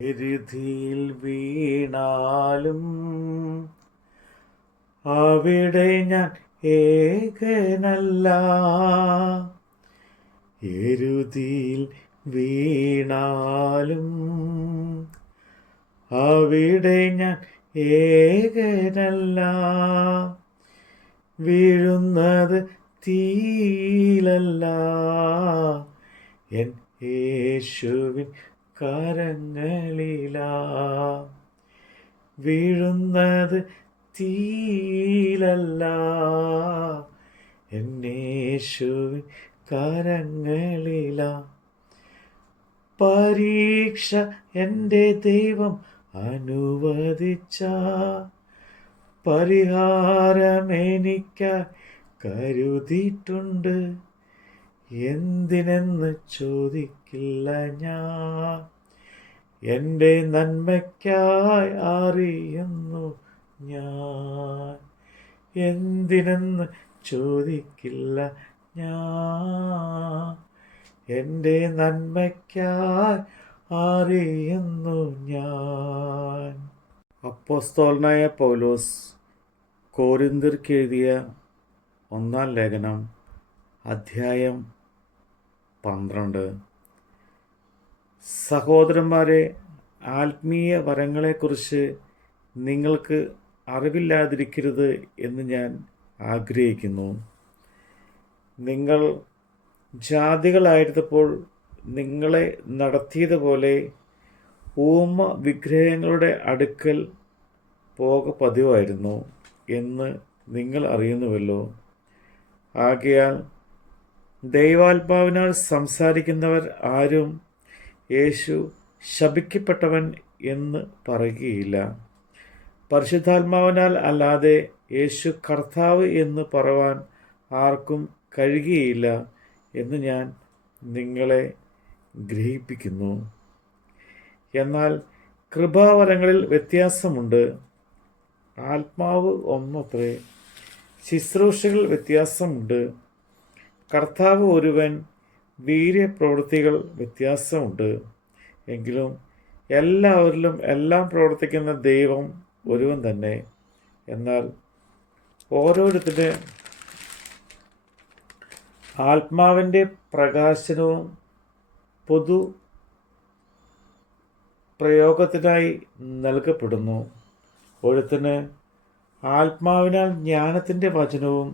എരുതിയിൽ വീണാലും അവിടെ ഞാൻ ഏകനല്ല. എരുതിയിൽ വീണാലും അവിടെ ഞാൻ ഏകനല്ല. വീഴുന്നത് തീയിലല്ല, എൻ യേശുവിൻ കരങ്ങളിലാ. വീഴുന്നത് തീയിലല്ല, എൻ യേശുവിൻ കരങ്ങളിലാ. പരീക്ഷ എൻ്റെ ദൈവം അനുവദിച്ച പരിഹാരമെനിക്കായി കരുതിയിട്ടുണ്ട്. എന്തിനെന്ന് ചോദിക്കില്ല ഞാൻ, എൻ്റെ നന്മയ്ക്കായി അറിയുന്നു ഞാൻ. എന്തിനെന്ന് ചോദിക്കില്ല ഞാൻ, എൻ്റെ നന്മയ്ക്കായി അറിയുന്നു ഞാൻ. അപ്പോസ്തലനായ പൗലോസ് കോരിന്ത്യർക്ക് എഴുതിയ 1-ാം ലേഖനം അധ്യായം 12. സഹോദരന്മാരെ, ആത്മീയ വരങ്ങളെക്കുറിച്ച് നിങ്ങൾക്ക് അറിവില്ലാതിരിക്കരുത് എന്ന് ഞാൻ ആഗ്രഹിക്കുന്നു. നിങ്ങൾ ജാതികളായിരുന്നപ്പോൾ നിങ്ങളെ നടത്തിയതുപോലെ ഊമ വിഗ്രഹങ്ങളുടെ അടുക്കൽ പോക പതിവായിരുന്നു എന്ന് നിങ്ങൾ അറിയുന്നുവല്ലോ. ആകയാൽ ദൈവാത്മാവിനാൽ സംസാരിക്കുന്നവർ ആരും യേശു ശപിക്കപ്പെട്ടവൻ എന്ന് പറയുകയില്ല. പരിശുദ്ധാത്മാവിനാൽ അല്ലാതെ യേശു കർത്താവ് എന്ന് പറയുവാൻ ആർക്കും കഴിയുകയില്ല എന്ന് ഞാൻ നിങ്ങളെ ഗ്രഹിപ്പിക്കുന്നു. എന്നാൽ കൃപാവരങ്ങളിൽ വ്യത്യാസമുണ്ട്, ആത്മാവ് ഒന്നത്രേ. ശുശ്രൂഷകൾ വ്യത്യാസമുണ്ട്, കർത്താവ് ഒരുവൻ. വീര്യപ്രവൃത്തികൾ വ്യത്യാസമുണ്ട്, എങ്കിലും എല്ലാവരിലും എല്ലാം പ്രവർത്തിക്കുന്ന ദൈവം ഒരുവൻ തന്നെ. എന്നാൽ ഓരോരുത്തരുടെ ആത്മാവിൻ്റെ പ്രകാശനവും പൊതു പ്രയോഗത്തിനായി നൽകപ്പെടുന്നു. ഒരുത്തന് ആത്മാവിനാൽ ജ്ഞാനത്തിൻ്റെ വചനവും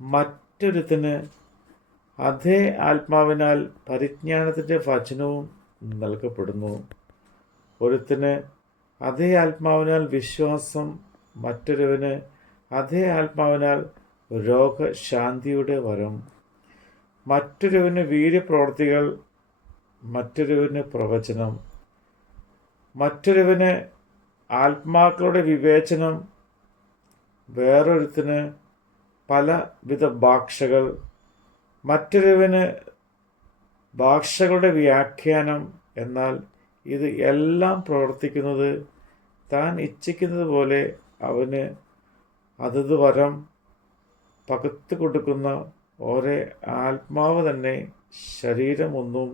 മറ്റൊരുത്തന് അതേ ആത്മാവിനാൽ പരിജ്ഞാനത്തിൻ്റെ വചനവും നൽകപ്പെടുന്നു. ഒരുത്തന് അതേ ആത്മാവിനാൽ വിശ്വാസം, മറ്റൊരുവന് അതേ ആത്മാവിനാൽ രോഗശാന്തിയുടെ വരം, മറ്റൊരുവന് വീര്യപ്രവൃത്തികൾ, മറ്റൊരുവന് പ്രവചനം, മറ്റൊരുവന് ആത്മാക്കളുടെ വിവേചനം, വേറൊരുത്തിന് പലവിധ ഭാഷകൾ, മറ്റൊരുവന് ഭാഷകളുടെ വ്യാഖ്യാനം. എന്നാൽ ഇത് എല്ലാം പ്രവർത്തിക്കുന്നത് താൻ ഇച്ഛിക്കുന്നത് പോലെ അവന് അതത് വരം പകർത്തി കൊടുക്കുന്ന ഒരേ ആത്മാവ് തന്നെ. ശരീരം ഒന്നും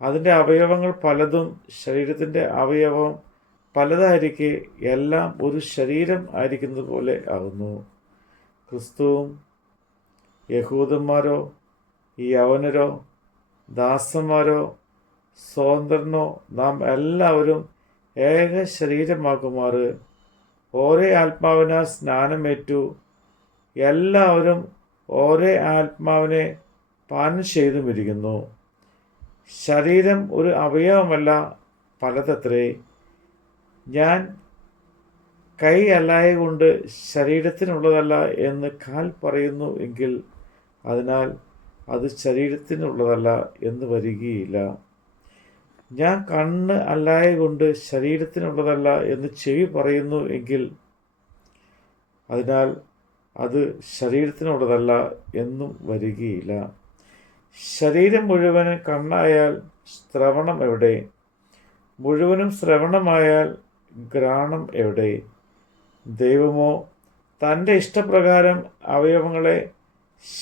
അതിൻ്റെ അവയവങ്ങൾ പലതും, ശരീരത്തിൻ്റെ അവയവം പലതായിരിക്കെ എല്ലാം ഒരു ശരീരം ആയിരിക്കുന്നത് പോലെ ആകുന്നു. ക്രിസ്തുവും യഹൂദന്മാരോ യവനരോ ദാസന്മാരോ സ്വതന്ത്രനോ നാം എല്ലാവരും ഏക ശരീരമാകുമാറ് ഒരേ ആത്മാവിനാൽ സ്നാനമേറ്റു. എല്ലാവരും ഒരേ ആത്മാവിനെ പാനം ചെയ്തുമിരിക്കുന്നു. ശരീരം ഒരു അവയവമല്ല, പലതത്രേ. ഞാൻ കൈ അല്ലായകൊണ്ട് ശരീരത്തിനുള്ളതല്ല എന്ന് കാൽ പറയുന്നു എങ്കിൽ അതിനാൽ അത് ശരീരത്തിനുള്ളതല്ല എന്ന് വരികയില്ല. ഞാൻ കണ്ണ് അല്ലായകൊണ്ട് ശരീരത്തിനുള്ളതല്ല എന്ന് ചെവി പറയുന്നു എങ്കിൽ അതിനാൽ അത് ശരീരത്തിനുള്ളതല്ല എന്നും വരികയില്ല. ശരീരം മുഴുവൻ കണ്ണായാൽ ശ്രവണം എവിടെ? മുഴുവനും ശ്രവണമായാൽ ഘ്രാണം എവിടെ? ദൈവമോ തൻ്റെ ഇഷ്ടപ്രകാരം അവയവങ്ങളെ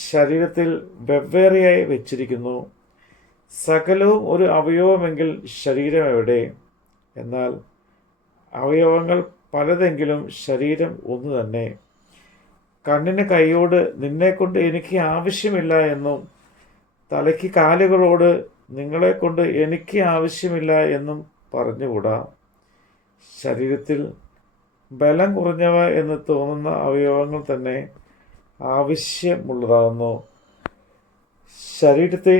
ശരീരത്തിൽ വെവ്വേറെയായി വെച്ചിരിക്കുന്നു. സകലവും ഒരു അവയവമെങ്കിൽ ശരീരം എവിടെ? എന്നാൽ അവയവങ്ങൾ പലതെങ്കിലും ശരീരം ഒന്നു തന്നെ. കണ്ണിന് കൈയോട് നിന്നെക്കൊണ്ട് എനിക്ക് ആവശ്യമില്ല എന്നും തലയ്ക്ക് കാലുകളോട് നിങ്ങളെക്കൊണ്ട് എനിക്ക് ആവശ്യമില്ല എന്നും പറഞ്ഞുകൂടാ. ശരീരത്തിൽ ബലം കുറഞ്ഞവ എന്ന് തോന്നുന്ന അവയവങ്ങൾ തന്നെ ആവശ്യമുള്ളതാകുന്നു. ശരീരത്തെ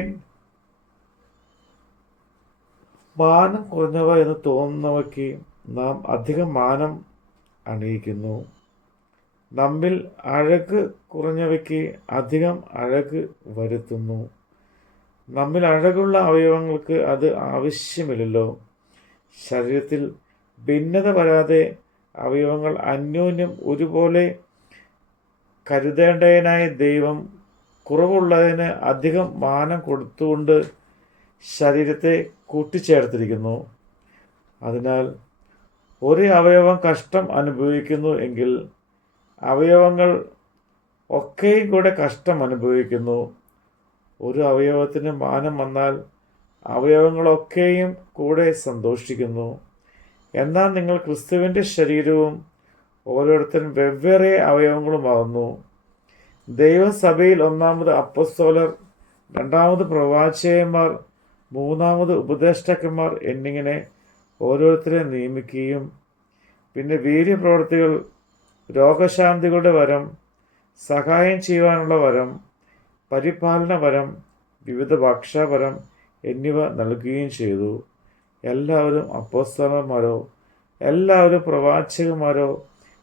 മാനം കുറഞ്ഞവ എന്ന് തോന്നുന്നവയ്ക്ക് നാം അധികം മാനം അണിയിക്കുന്നു. നമ്മിൽ അഴക് കുറഞ്ഞവയ്ക്ക് അധികം അഴക് വരുത്തുന്നു. നമ്മിൽ അഴകുള്ള അവയവങ്ങൾക്ക് അത് ആവശ്യമില്ലല്ലോ. ശരീരത്തിൽ ഭിന്നത വരാതെ അവയവങ്ങൾ അന്യോന്യം ഒരുപോലെ കരുതേണ്ടതിനായ ദൈവം കുറവുള്ളതിന് അധികം മാനം കൊടുത്തുകൊണ്ട് ശരീരത്തെ കൂട്ടിച്ചേർത്തിരിക്കുന്നു. അതിനാൽ ഒരു അവയവം കഷ്ടം അനുഭവിക്കുന്നു എങ്കിൽ അവയവങ്ങൾ ഒക്കെയും കൂടെ കഷ്ടം അനുഭവിക്കുന്നു. ഒരു അവയവത്തിന് മാനം വന്നാൽ അവയവങ്ങളൊക്കെയും കൂടെ സന്തോഷിക്കുന്നു. എന്നാൽ നിങ്ങൾ ക്രിസ്തുവിൻ്റെ ശരീരവും ഓരോരുത്തരും വെവ്വേറെ അവയവങ്ങളുമാകുന്നു. ദൈവസഭയിൽ ഒന്നാമത് അപ്പസ്തോലർ, രണ്ടാമത് പ്രവാചകന്മാർ, മൂന്നാമത് ഉപദേഷ്ടാക്കന്മാർ എന്നിങ്ങനെ ഓരോരുത്തരെ നിയമിക്കുകയും പിന്നെ വീര്യപ്രവൃത്തികൾ, രോഗശാന്തികളുടെ വരം, സഹായം ചെയ്യുവാനുള്ള വരം, പരിപാലന വരം, വിവിധ ഭാഷാവരം എന്നിവ നൽകുകയും ചെയ്തു. എല്ലാവരും അപ്പോസ്തലന്മാരോ, എല്ലാവരും പ്രവാചകന്മാരോ,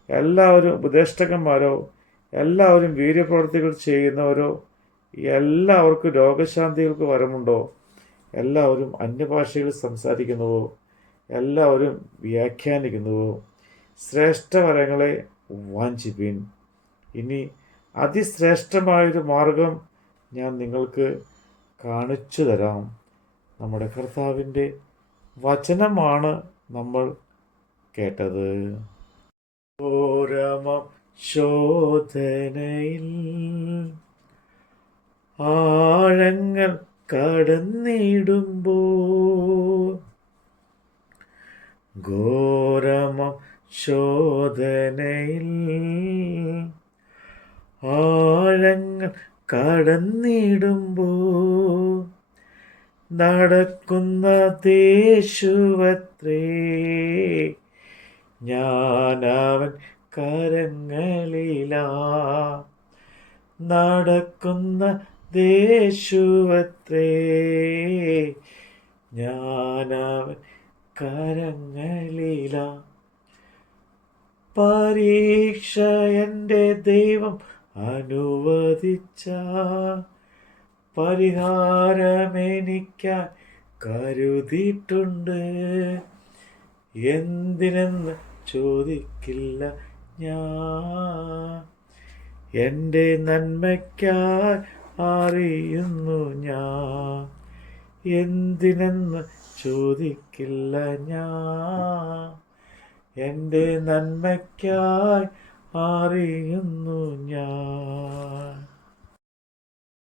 എല്ലാവരും ഉപദേഷ്ടാക്കന്മാരോ, എല്ലാവരും വീര്യപ്രവൃത്തികൾ ചെയ്യുന്നവരോ, എല്ലാവർക്കും രോഗശാന്തികൾക്ക് വരമുണ്ടോ, എല്ലാവരും അന്യഭാഷയിൽ സംസാരിക്കുന്നുവോ, എല്ലാവരും വ്യാഖ്യാനിക്കുന്നുവോ. ശ്രേഷ്ഠവരങ്ങളെ വാഞ്ചിപ്പിൻ. ഇനി അതിശ്രേഷ്ഠമായൊരു മാർഗം ഞാൻ നിങ്ങൾക്ക് കാണിച്ചു തരാം. നമ്മുടെ കർത്താവിൻ്റെ വചനമാണ് നമ്മൾ കേട്ടത്. ഘോരമം ശോധനയിൽ ആഴങ്ങൾ കടന്നിടുമ്പോൾ, ഘോരമം ശോധനയിൽ ആഴങ്ങൾ കടന്നിടുമ്പോൾ നടക്കുന്ന യേശുവത്രേ, ഞാനവൻ കരങ്ങളിലാ. നടക്കുന്ന യേശുവത്രേ, ഞാനവൻ കരങ്ങളിലാ. പരീക്ഷ എൻ്റെ ദൈവം അനുവദിച്ച പരിഹാരമെനിക്കായി കരുതിയിട്ടുണ്ട്. എന്തിനെന്ന് ചോദിക്കില്ല ഞാൻ, എൻ്റെ നന്മയ്ക്കായി അറിയുന്നു ഞാൻ. എന്തിനെന്ന് ചോദിക്കില്ല ഞാൻ, എൻ്റെ നന്മയ്ക്കായി അറിയുന്നു ഞാൻ.